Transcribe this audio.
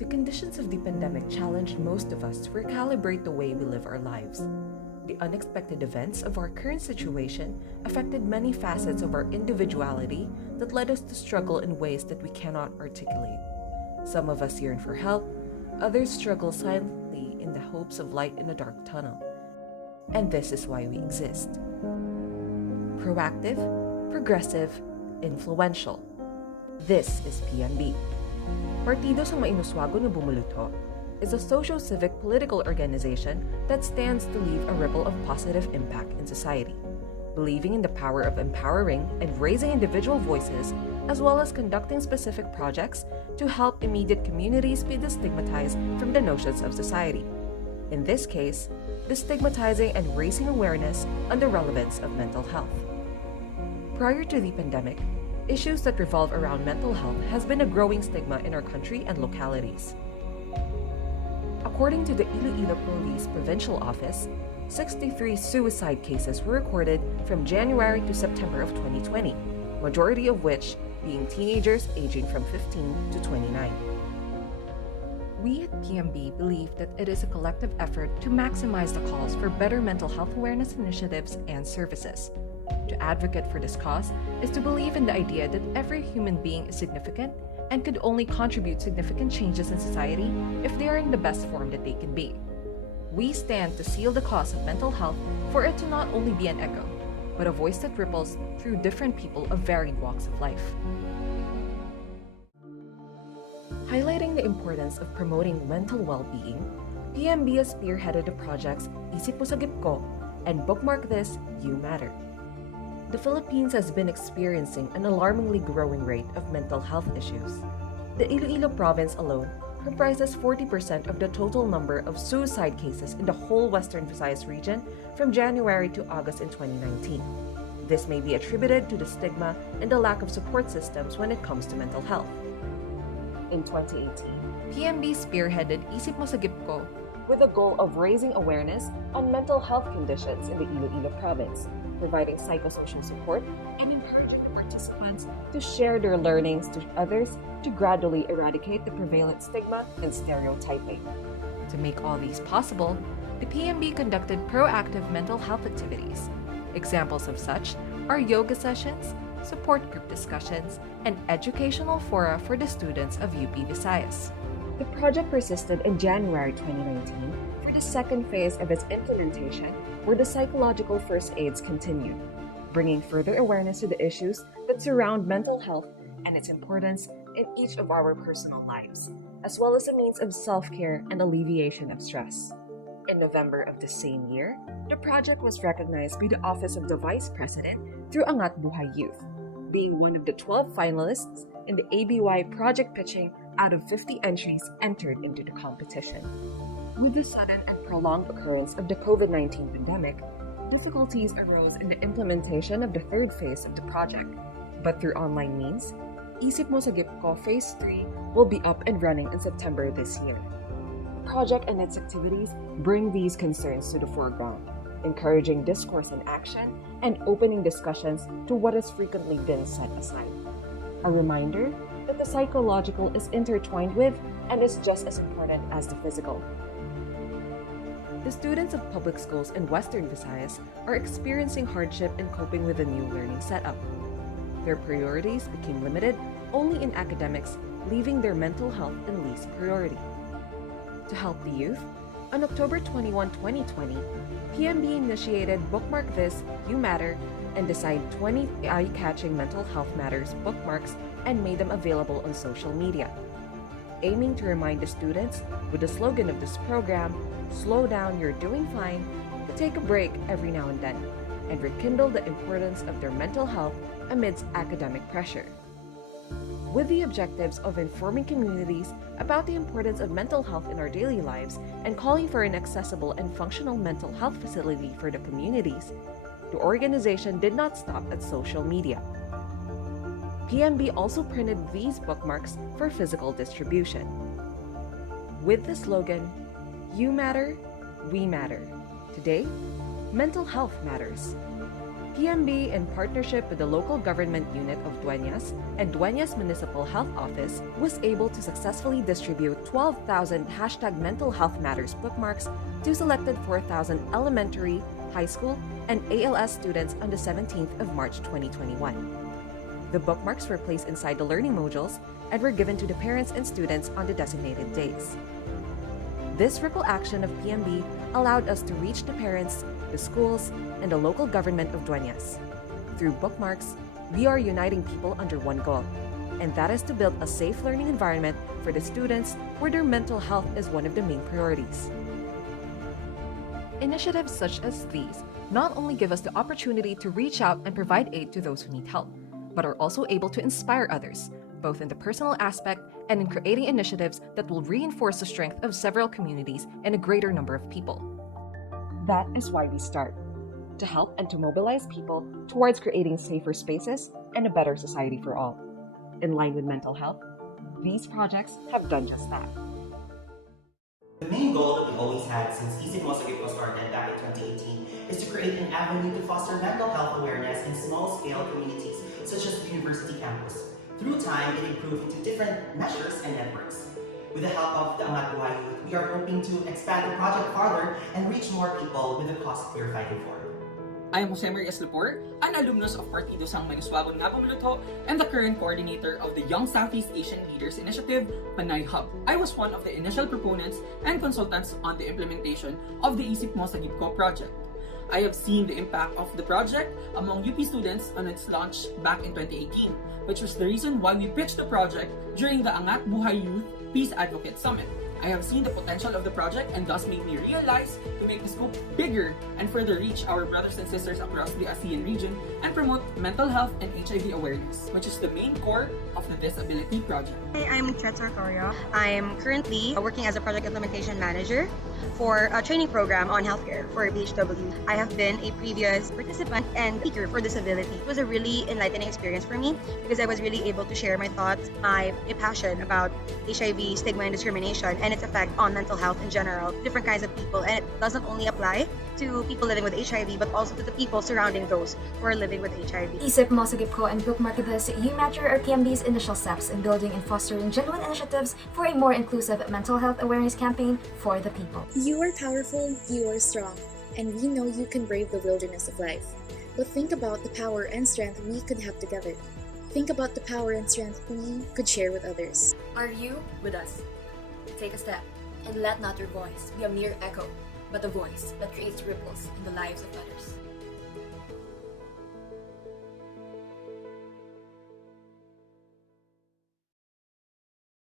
The conditions of the pandemic challenged most of us to recalibrate the way we live our lives. The unexpected events of our current situation affected many facets of our individuality that led us to struggle in ways that we cannot articulate. Some of us yearn for help, others struggle silently in the hopes of light in a dark tunnel. And this is why we exist. Proactive, progressive, influential. This is PMB. Partido sa Mainuswagon na Bumultho is a socio-civic political organization that stands to leave a ripple of positive impact in society, believing in the power of empowering and raising individual voices, as well as conducting specific projects to help immediate communities be destigmatized from the notions of society. In this case, destigmatizing and raising awareness on the relevance of mental health. Prior to the pandemic, issues that revolve around mental health has been a growing stigma in our country and localities. According to the Iloilo Police Provincial Office, 63 suicide cases were recorded from January to September of 2020, majority of which being teenagers aging from 15 to 29. We at PMB believe that it is a collective effort to maximize the calls for better mental health awareness initiatives and services. To advocate for this cause is to believe in the idea that every human being is significant and could only contribute significant changes in society if they are in the best form that they can be. We stand to seal the cause of mental health for it to not only be an echo, but a voice that ripples through different people of varied walks of life. Highlighting the importance of promoting mental well-being, PMB has spearheaded the projects Isip Mo and Bookmark This, You Matter. The Philippines has been experiencing an alarmingly growing rate of mental health issues. The Iloilo province alone comprises 40% of the total number of suicide cases in the whole Western Visayas region from January to August in 2019. This may be attributed to the stigma and the lack of support systems when it comes to mental health. In 2018, PMB spearheaded Isip Mo with the goal of raising awareness on mental health conditions in the Iloilo province, providing psychosocial support and encouraging the participants to share their learnings to others to gradually eradicate the prevalent stigma and stereotyping. To make all these possible, the PMB conducted proactive mental health activities. Examples of such are yoga sessions, support group discussions, and educational fora for the students of UPV-CAS. The project persisted in January 2019 for the second phase of its implementation, where the psychological first aids continued, bringing further awareness to the issues that surround mental health and its importance in each of our personal lives, as well as a means of self-care and alleviation of stress. In November of the same year, the project was recognized by the Office of the Vice President through Angat Buhay Youth, being one of the 12 finalists in the ABY project pitching out of 50 entries entered into the competition. With the sudden and prolonged occurrence of the COVID-19 pandemic, difficulties arose in the implementation of the third phase of the project. But through online means, Isip Mo Sagip Ko Phase 3 will be up and running in September this year. The project and its activities bring these concerns to the foreground, encouraging discourse and action and opening discussions to what has frequently been set aside. A reminder that the psychological is intertwined with and is just as important as the physical. The students of public schools in Western Visayas are experiencing hardship in coping with the new learning setup. Their priorities became limited only in academics, leaving their mental health in least priority. To help the youth, on October 21, 2020, PMB initiated Bookmark This, You Matter, and designed 20 eye-catching mental health matters bookmarks and made them available on social media, aiming to remind the students with the slogan of this program, "Slow down, you're doing fine," to take a break every now and then, and rekindle the importance of their mental health amidst academic pressure. With the objectives of informing communities about the importance of mental health in our daily lives and calling for an accessible and functional mental health facility for the communities, the organization did not stop at social media. PMB also printed these bookmarks for physical distribution. With the slogan, "You matter, we matter. Today, mental health matters." PMB, in partnership with the local government unit of Dueñas and Dueñas Municipal Health Office, was able to successfully distribute 12,000 #Mental Health Matters bookmarks to selected 4,000 elementary, high school, and ALS students on the 17th of March 2021. The bookmarks were placed inside the learning modules and were given to the parents and students on the designated days. This ripple action of PMB allowed us to reach the parents, the schools, and the local government of Dueñas. Through bookmarks, we are uniting people under one goal, and that is to build a safe learning environment for the students where their mental health is one of the main priorities. Initiatives such as these not only give us the opportunity to reach out and provide aid to those who need help, but are also able to inspire others, both in the personal aspect and in creating initiatives that will reinforce the strength of several communities and a greater number of people. That is why we start, to help and to mobilize people towards creating safer spaces and a better society for all. In line with mental health, these projects have done just that. The main goal that we've always had since Isip Mo started back in 2018 is to create an avenue to foster mental health awareness in small-scale communities such as the university campus. Through time, it improved into different measures and networks. With the help of the Angat Buhay Youth, we are hoping to expand the project farther and reach more people with the cause we are fighting for. I am Jose Marias Lepor, an alumnus of Partido sang Mainuswagon nga Bumultho, and the current coordinator of the Young Southeast Asian Leaders Initiative, Panay Hub. I was one of the initial proponents and consultants on the implementation of the Isip Mo Sagip Ko project. I have seen the impact of the project among UP students on its launch back in 2018, which was the reason why we pitched the project during the Angat Buhay Youth Peace Advocate Summit. I have seen the potential of the project and thus made me realize to make the scope bigger and further reach our brothers and sisters across the ASEAN region and promote mental health and HIV awareness, which is the main core of the Disability Project. Hi, I'm Chetzer Corio. I'm currently working as a project implementation manager for a training program on healthcare for BHW. I have been a previous participant and speaker for disability. It was a really enlightening experience for me because I was really able to share my thoughts, my passion about HIV, stigma, and discrimination, and its effect on mental health in general, different kinds of people. And it doesn't only apply to people living with HIV, but also to the people surrounding those who are living with HIV. Isip Mo, Sagip Ko, and Bookmark this, you matter are PMB's initial steps in building and fostering genuine initiatives for a more inclusive mental health awareness campaign for the people. You are powerful, you are strong, and we know you can brave the wilderness of life. But think about the power and strength we could have together. Think about the power and strength we could share with others. Are you with us? Take a step, and let not your voice be a mere echo, but a voice that creates ripples in the lives of others.